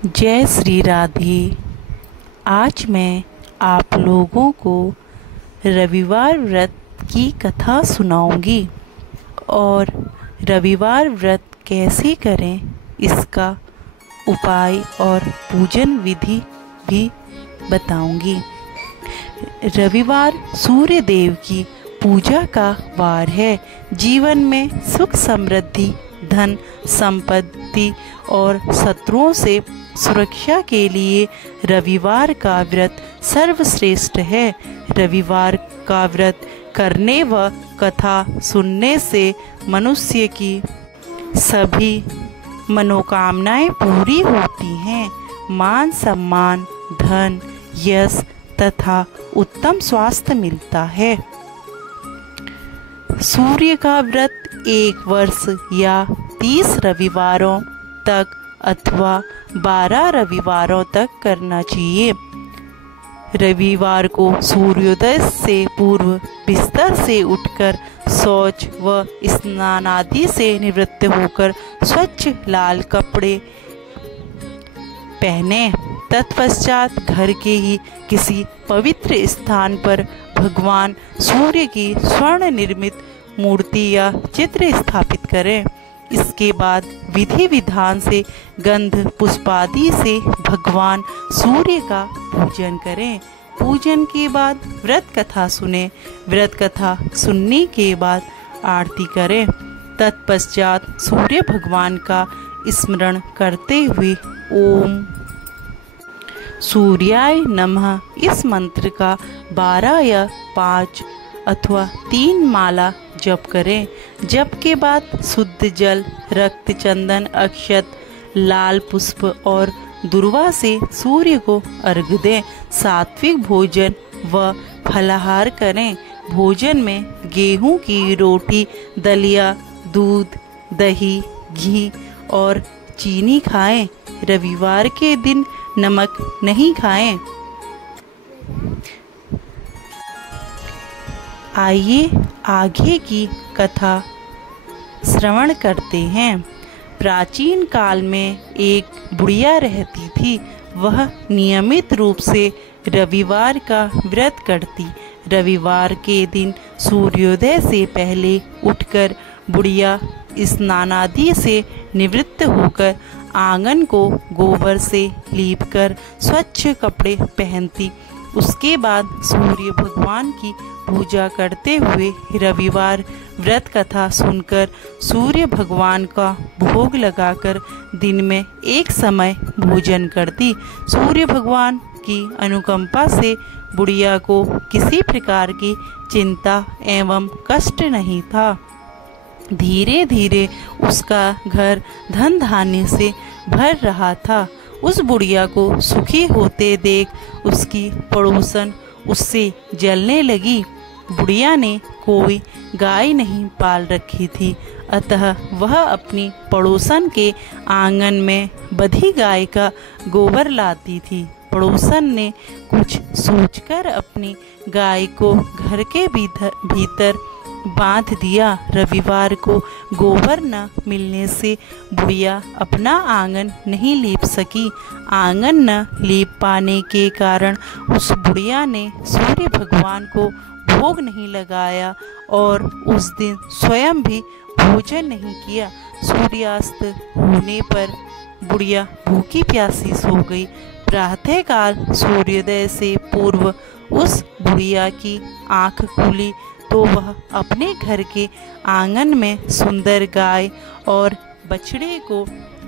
जय श्री राधे। आज मैं आप लोगों को रविवार व्रत की कथा सुनाऊंगी और रविवार व्रत कैसे करें इसका उपाय और पूजन विधि भी बताऊंगी। रविवार सूर्य देव की पूजा का वार है। जीवन में सुख समृद्धि, धन संपत्ति और शत्रुओं से सुरक्षा के लिए रविवार का व्रत सर्वश्रेष्ठ है। रविवार का व्रत करने व कथा सुनने से मनुष्य की सभी मनोकामनाएं पूरी होती हैं। मान सम्मान, धन, यश तथा उत्तम स्वास्थ्य मिलता है। सूर्य का व्रत 1 वर्ष या 30 रविवारों तक अथवा 12 रविवारों तक करना चाहिए। रविवार को सूर्योदय से पूर्व बिस्तर से उठकर शौच व स्नान आदि से निवृत्त होकर स्वच्छ लाल कपड़े पहने। तत्पश्चात घर के ही किसी पवित्र स्थान पर भगवान सूर्य की स्वर्ण निर्मित मूर्ति या चित्र स्थापित करें। इसके बाद विधि विधान से गंध पुष्पादि से भगवान सूर्य का पूजन करें। पूजन के बाद व्रत कथा सुने। व्रत कथा सुनने के बाद आरती करें। तत्पश्चात सूर्य भगवान का स्मरण करते हुए ओम सूर्याय नमः इस मंत्र का 12 या 5 अथवा 3 माला जप करें। जप के बाद शुद्ध जल, रक्त, चंदन, अक्षत, लाल पुष्प और दुर्वा से सूर्य को अर्घ्य दें। सात्विक भोजन व फलाहार करें। भोजन में गेहूं की रोटी, दलिया, दूध, दही, घी और चीनी खाएं। रविवार के दिन नमक नहीं खाएं। आइए आगे की कथा श्रवण करते हैं। प्राचीन काल में एक बुढ़िया रहती थी। वह नियमित रूप से रविवार का व्रत करती। रविवार के दिन सूर्योदय से पहले उठकर बुढ़िया स्नानादि से निवृत्त होकर आंगन को गोबर से लीपकर स्वच्छ कपड़े पहनती। उसके बाद सूर्य भगवान की पूजा करते हुए रविवार व्रत कथा सुनकर सूर्य भगवान का भोग लगाकर दिन में एक समय भोजन करती। सूर्य भगवान की अनुकंपा से बुढ़िया को किसी प्रकार की चिंता एवं कष्ट नहीं था। धीरे धीरे उसका घर धन धान्य से भर रहा था। उस बुढ़िया को सुखी होते देख उसकी पड़ोसन उससे जलने लगी। बुढ़िया ने कोई गाय नहीं पाल रखी थी, अतः वह अपनी पड़ोसन के आंगन में बंधी गाय का गोबर लाती थी। पड़ोसन ने कुछ सोचकर अपनी गाय को घर के भीतर बांध दिया। रविवार को गोबर न मिलने से बुढ़िया अपना आंगन नहीं लीप सकी। आंगन न लीप पाने के कारण उस बुढ़िया ने सूर्य भगवान को भोग नहीं लगाया और उस दिन स्वयं भी भोजन नहीं किया। सूर्यास्त होने पर बुढ़िया भूखी प्यासी सो गई। प्रातःकाल सूर्योदय से पूर्व उस बुढ़िया की आंख खुली तो वह अपने घर के आंगन में सुंदर गाय और बछड़े को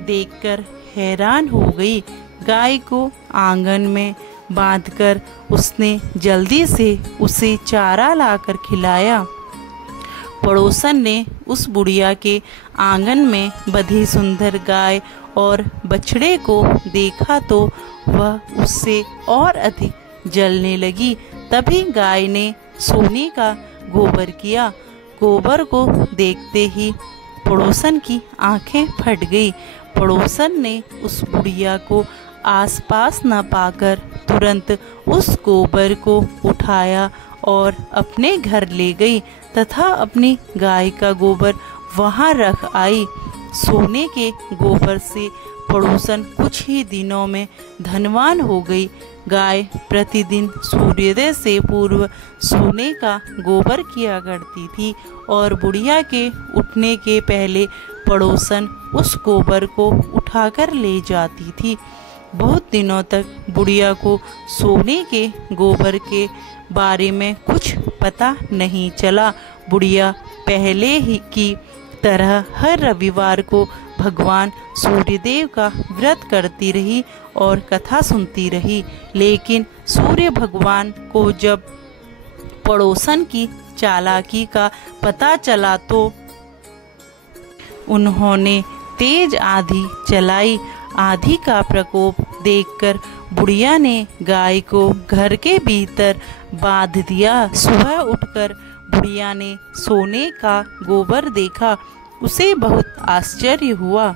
देखकर हैरान हो गई। गाय को आंगन में बांधकर उसने जल्दी से उसे चारा लाकर खिलाया। पड़ोसन ने उस बुढ़िया के आंगन में बंधी सुंदर गाय और बछड़े को देखा तो वह उससे और अधिक जलने लगी। तभी गाय ने सोने का गोबर किया। गोबर को देखते ही पड़ोसन की आंखें फट गई। पड़ोसन ने उस बुढ़िया को आसपास न पाकर तुरंत उस गोबर को उठाया और अपने घर ले गई तथा अपनी गाय का गोबर वहां रख आई। सोने के गोबर से पड़ोसन कुछ ही दिनों में धनवान हो गई। गाय प्रतिदिन सूर्योदय से पूर्व सोने का गोबर किया करती थी और बुढ़िया के उठने के पहले पड़ोसन उस गोबर को उठाकर ले जाती थी। बहुत दिनों तक बुढ़िया को सोने के गोबर के बारे में कुछ पता नहीं चला। बुढ़िया पहले ही की तरह हर रविवार को भगवान सूर्यदेव का व्रत करती रही और कथा सुनती रही। लेकिन सूर्य भगवान को जब पड़ोसन की चालाकी का पता चला तो उन्होंने तेज आंधी चलाई। आंधी का प्रकोप देखकर बुढ़िया ने गाय को घर के भीतर बांध दिया। सुबह उठकर बुढ़िया ने सोने का गोबर देखा। उसे बहुत आश्चर्य हुआ।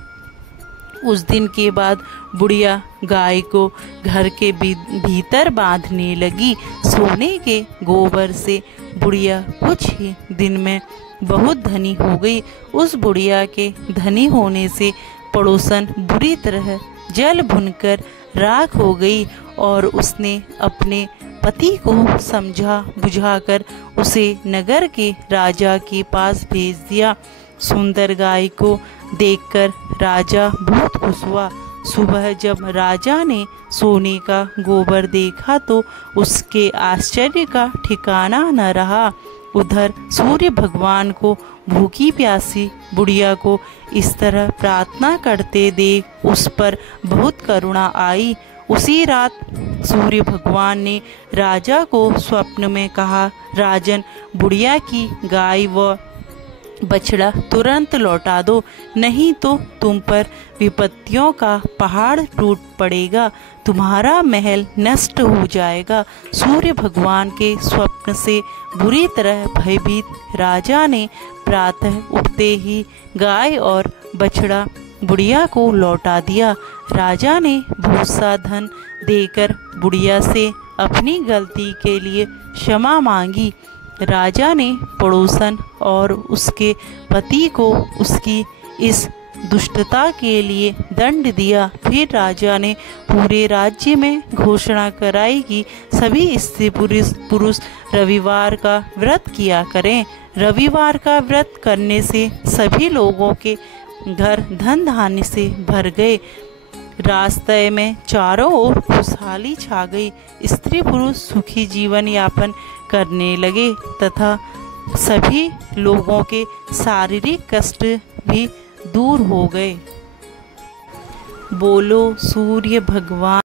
उस दिन के बाद बुढ़िया गाय को घर के भीतर बांधने लगी। सोने के गोबर से बुढ़िया कुछ ही दिन में बहुत धनी हो गई। उस बुढ़िया के धनी होने से पड़ोसन बुरी तरह जल भुनकर राख हो गई और उसने अपने पति को समझा बुझाकर उसे नगर के राजा के पास भेज दिया। सुंदर गाय को देखकर राजा बहुत खुश हुआ। सुबह जब राजा ने सोने का गोबर देखा तो उसके आश्चर्य का ठिकाना न रहा। उधर सूर्य भगवान को भूखी प्यासी बुढ़िया को इस तरह प्रार्थना करते देख उस पर बहुत करुणा आई। उसी रात सूर्य भगवान ने राजा को स्वप्न में कहा, राजन, बुढ़िया की गाय व बछड़ा तुरंत लौटा दो, नहीं तो तुम पर विपत्तियों का पहाड़ टूट पड़ेगा, तुम्हारा महल नष्ट हो जाएगा। सूर्य भगवान के स्वप्न से बुरी तरह भयभीत राजा ने प्रातः उठते ही गाय और बछड़ा बुढ़िया को लौटा दिया। राजा ने बहुत सा धन देकर बुढ़िया से अपनी गलती के लिए क्षमा मांगी। राजा ने पड़ोसन और उसके पति को उसकी इस दुष्टता के लिए दंड दिया। फिर राजा ने पूरे राज्य में घोषणा कराई कि सभी स्त्री पुरुष रविवार का व्रत किया करें। रविवार का व्रत करने से सभी लोगों के घर धन धान्य से भर गए। रास्ते में चारों ओर खुशहाली छा गई। स्त्री पुरुष सुखी जीवन यापन करने लगे तथा सभी लोगों के शारीरिक कष्ट भी दूर हो गए। बोलो सूर्य भगवान।